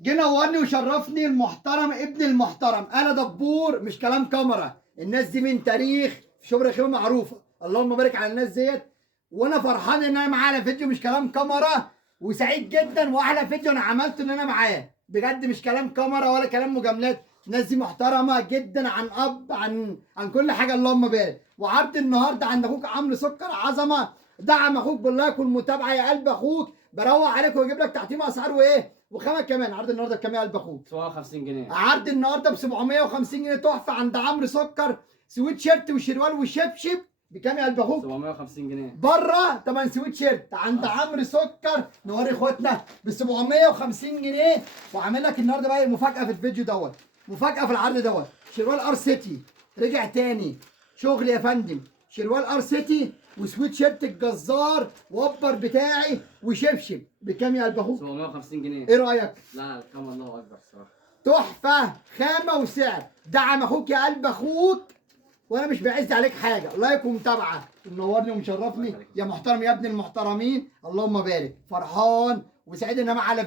جه نورني وشرفني المحترم ابن المحترم. انا دبور، مش كلام كاميرا. الناس دي من تاريخ في شبرا خيمه معروفه. اللهم بارك على الناس ديت. وانا فرحان ان انا معاه على فيديو مش كلام كاميرا، وسعيد جدا. واحلى فيديو انا عملته ان انا معاه بجد، مش كلام كاميرا ولا كلام مجاملات. الناس دي محترمه جدا، عن اب عن كل حاجه. اللهم بارك. وعرض النهارده عند اخوك عمرو سكر عظمه. دعم اخوك باللايك والمتابعه يا قلب اخوك. بروق عليك واجيب لك تحتيم اسعار وايه وخامه كمان. عرض النهارده بكام يا قلب اخوك؟ 750 جنيه. عرض النهارده ب 750 جنيه تحفه عند عمرو سكر. سويت شيرت وشروال وشبشب بكام يا قلب اخوك؟ 750 جنيه. بره طبعا سويت شيرت عند عمرو سكر. نوري اخواتنا ب 750 جنيه. وعامل لك النهارده بقى مفاجاه في الفيديو دوت، مفاجاه في العرض دوت. شروال ار سيتي رجع تاني شغل يا فندم. شروال ار سيتي وسويت شيرت الجزار وابر بتاعي وشبشب بكام يا قلب اخوك؟ 750 جنيه. ايه رايك؟ لا الخامة الله اكبر الصراحه. تحفه خامه وسعر. دعم اخوك يا قلب اخوك، وانا مش بعز عليك حاجه. لايك ومتابعه. منورني ومشرفني يا محترم يا ابن المحترمين. اللهم بارك. فرحان وسعيد ان انا على